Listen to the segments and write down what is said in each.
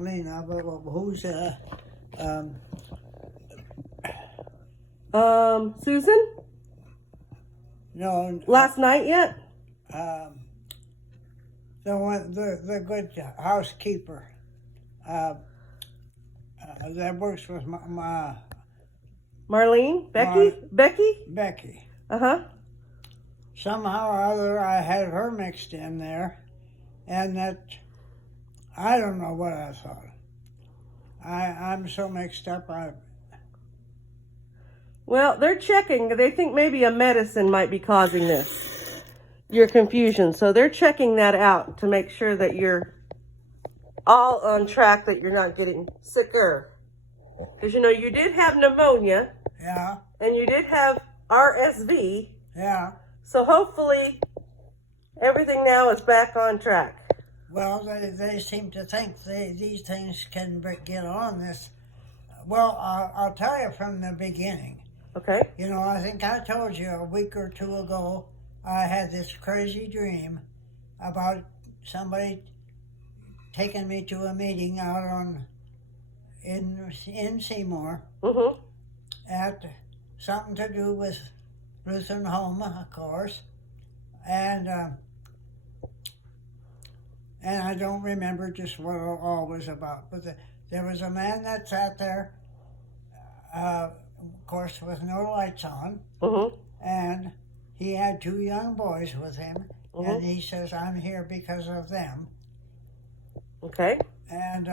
Lena, but who's Susan? no Last night yet? the good housekeeper that works with my Marlene? Becky? Becky? Becky. Uh-huh. Somehow or other, I had her mixed in there, and that I don't know what I thought. I'm so mixed up. Well, they're checking. They think maybe a medicine might be causing this, your confusion. So they're checking that out to make sure that you're all on track, that you're not getting sicker. Because, you did have pneumonia. Yeah. And you did have RSV. Yeah. So hopefully everything now is back on track. Well, they seem to think these things can get on this. Well, I'll tell you from the beginning. Okay. I think I told you a week or two ago, I had this crazy dream about somebody taking me to a meeting out in Seymour at something to do with Lutheran Home, of course, and I don't remember just what it all was about, but there was a man that sat there, of course, with no lights on, and he had two young boys with him, and he says, "I'm here because of them." Okay. And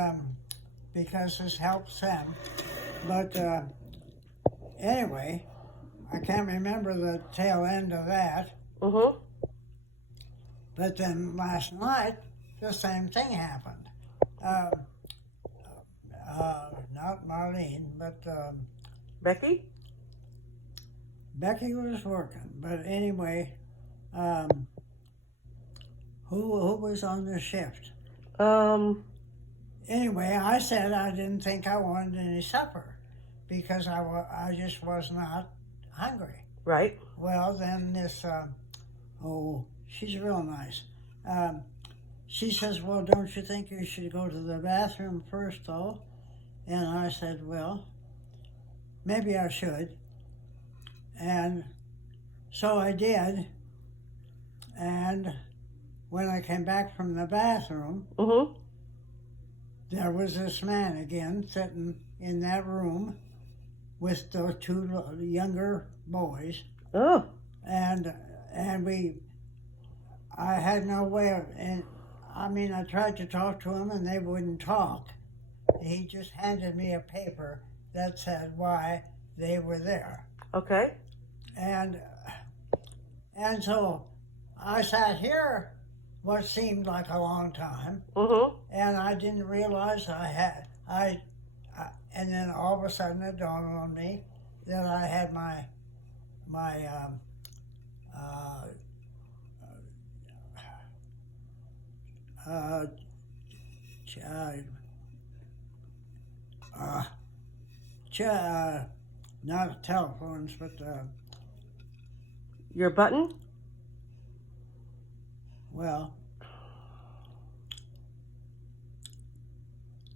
because this helps them. But anyway, I can't remember the tail end of that. But then last night, the same thing happened. Not Marlene, but Becky? Becky was working. But anyway, who was on the shift? Anyway, I said I didn't think I wanted any supper because I just was not hungry. Right. Well, then this, she's real nice. She says, "Well, don't you think you should go to the bathroom first, though?" And I said, "Well, maybe I should." And so I did. And when I came back from the bathroom, there was this man again sitting in that room with those two younger boys. Oh. And I had no way of, I tried to talk to him and they wouldn't talk. He just handed me a paper that said why they were there. Okay. And so I sat here what seemed like a long time, and I didn't realize and then all of a sudden it dawned on me that I had my not telephones, but your button? Well,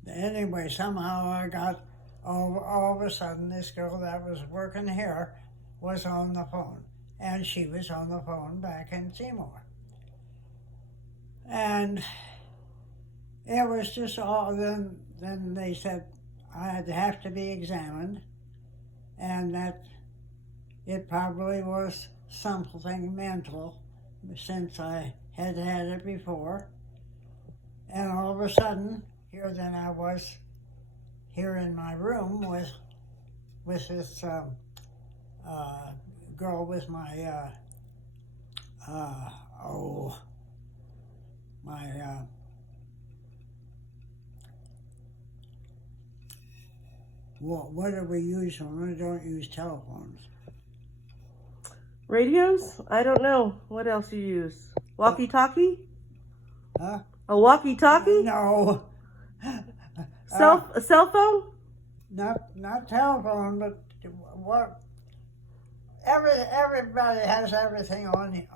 anyway, somehow I got, all of a sudden, this girl that was working here was on the phone, and she was on the phone back in Seymour. And it was just all, then they said I'd have to be examined, and that it probably was something mental, since I had it before. And all of a sudden, here then I was here in my room with this girl with my what do we use when we don't use telephones? Radios? I don't know. What else you use? Walkie-talkie? Huh? A walkie-talkie? No. A cell phone? Not telephone, but what? Everybody has everything on.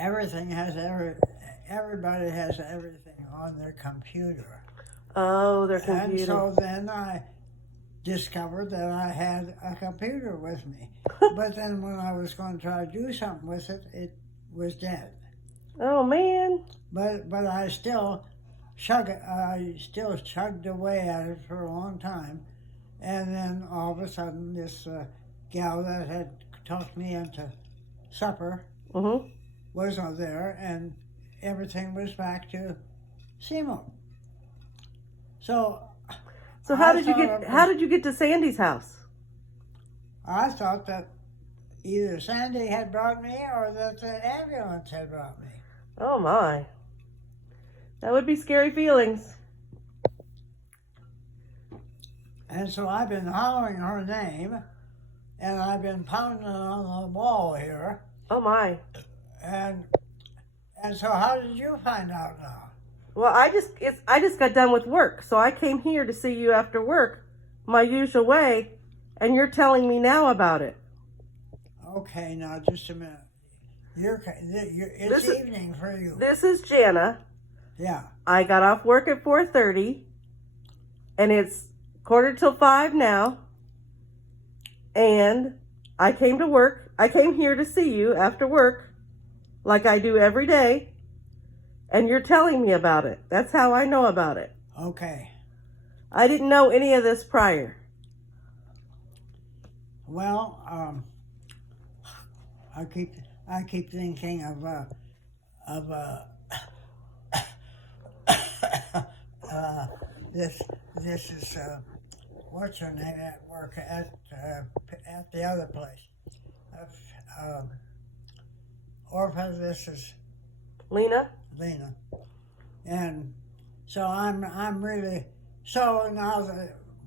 everything has everybody has everything on their computer. Oh, their And computer. so then I discovered that I had a computer with me. But then when I was going to try to do something with it, it was dead. Oh man. But I still chugged away at it for a long time. And then all of a sudden, this gal that had talked me into supper Mm-hmm. was on there, and everything was back to Seymour. So how I did you thought get to Sandy's house? I thought that either Sandy had brought me or that the ambulance had brought me. Oh my. That would be scary feelings. And so I've been hollering her name, and I've been pounding on the wall here. Oh my. And so how did you find out now? Well, I just got done with work, so I came here to see you after work, my usual way, and you're telling me now about it. Okay, now just a minute. It's evening for you. This is Jana. Yeah. I got off work at 4:30, and it's 4:45 now, and I came to work. I came here to see you after work, like I do every day, and you're telling me about it. That's how I know about it. Okay. I didn't know any of this prior. Well, I keep thinking of this is what's her name at work at the other place. Orpha, this is Lena? Lena, and so I'm really so now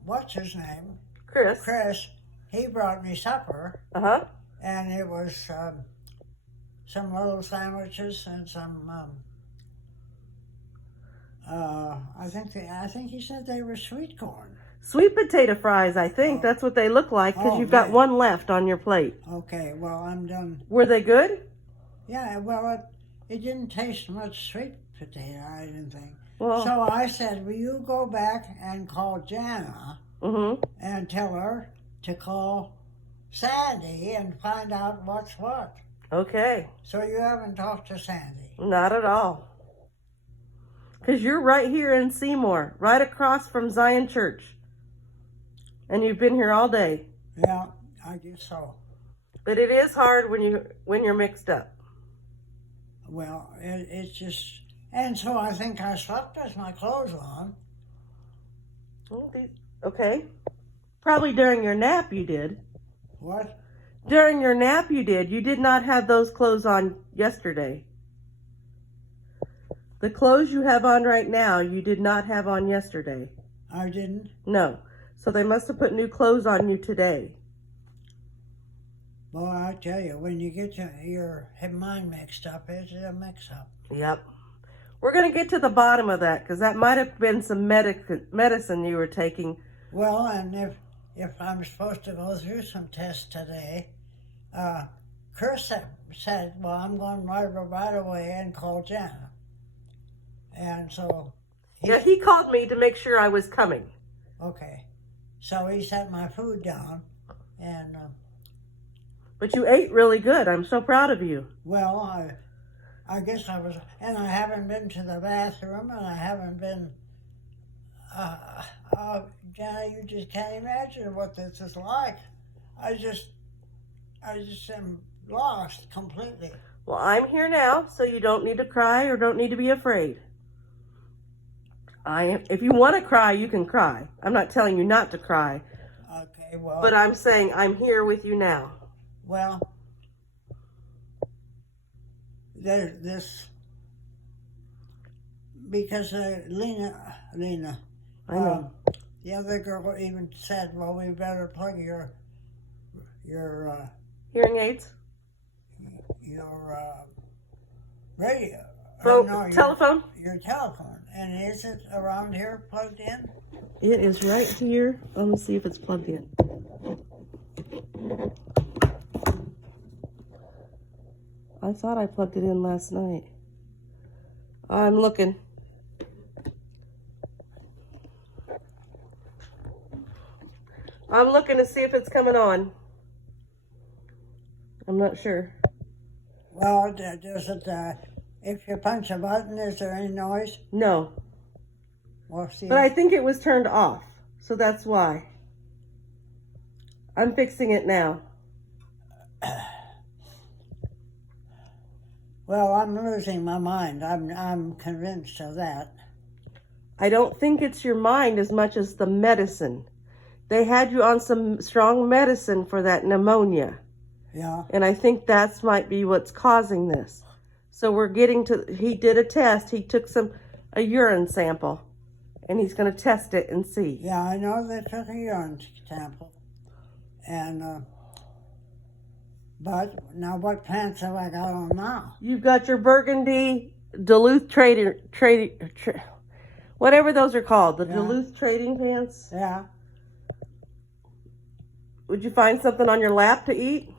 what's his name? Chris. He brought me supper. Uh-huh. And it was some little sandwiches and some. I think he said they were sweet corn. Sweet potato fries, I think. Oh. That's what they look like, because Oh, you've got man. one left on your plate. Okay, well I'm done. Were they good? Yeah, well it didn't taste much sweet potato. I didn't think. Well, So I said, will you go back and call Jana mm-hmm. and tell her to call Sandy and find out what's what. Okay. So you haven't talked to Sandy? Not at all. Because you're right here in Seymour, right across from Zion Church. And you've been here all day. Yeah, I guess so. But it is hard when you're mixed up. Well, it's just, and so I think I slept with my clothes on. Okay. Probably during your nap you did. What? During your nap you did. You did not have those clothes on yesterday. The clothes you have on right now, you did not have on yesterday. I didn't? No. So they must have put new clothes on you today. Well, I tell you, when you get your mind mixed up, it's a mix-up. Yep. We're going to get to the bottom of that, because that might have been some medicine you were taking. Well, and if I'm supposed to go through some tests today, Chris said, well, I'm going right away and call Jana. And so... He called me to make sure I was coming. Okay. So he set my food down, and... But you ate really good. I'm so proud of you. Well, I guess I was... And I haven't been to the bathroom, and I haven't been... Jana, you just can't imagine what this is like. I just am lost completely. Well, I'm here now, so you don't need to cry or don't need to be afraid. If you want to cry, you can cry. I'm not telling you not to cry. Okay, well... But I'm saying I'm here with you now. Well, there's this... Because Lena... I know. The other girl even said, well, we better plug your Hearing aids? radio. Telephone? Your telephone. And is it around here plugged in? It is right here. Let me see if it's plugged in. I thought I plugged it in last night. I'm looking. I'm looking to see if it's coming on. I'm not sure. Well, does it, if you punch a button, is there any noise? No. We'll see. But I think it was turned off. So that's why. I'm fixing it now. Well, I'm losing my mind. I'm convinced of that. I don't think it's your mind as much as the medicine. They had you on some strong medicine for that pneumonia. Yeah. And I think that might be what's causing this. So we're getting to, he did a test. He took a urine sample. And he's going to test it and see. Yeah, I know they took a urine sample. And, but now what pants have I got on now? You've got your burgundy Duluth trading, whatever those are called, the Yeah. Duluth trading pants. Yeah. Would you find something on your lap to eat?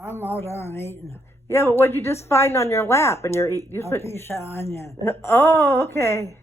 I'm all done eating. Yeah, but what'd you just find on your lap and you're eating? A piece of onion. Oh, okay.